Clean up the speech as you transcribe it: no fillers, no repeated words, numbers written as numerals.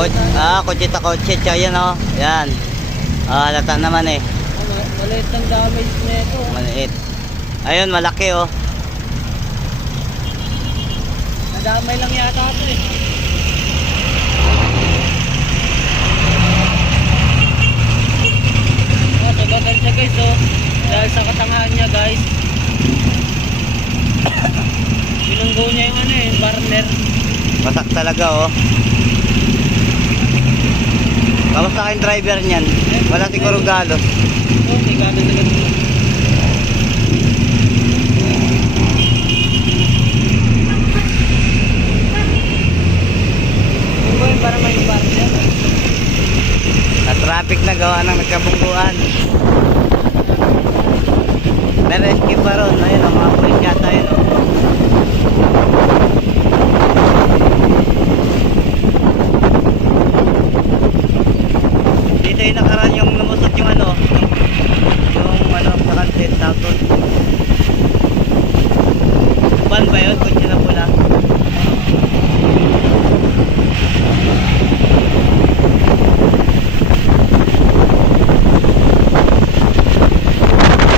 Kutsita kotse, yan o. Yan. Halata naman eh. Maliit ng damage nito. Maliit. Ayun, malaki oh. Nadamay lang yata ito eh. Tagagal siya guys oh. Dahil sa katangahan niya guys. Binunggo niya yung ano eh, yung burner. Batak talaga oh. Kamusta kayong driver niyan? Wala siguro galos. Oh, may galos agad mo. Para may burner. Sa traffic na gawa ng nagkabungguan. May rescue pa ron. Ayun ang mga pulis yata yun oh. Dito yung nakaraan yung lumusot yung ano sa content tapos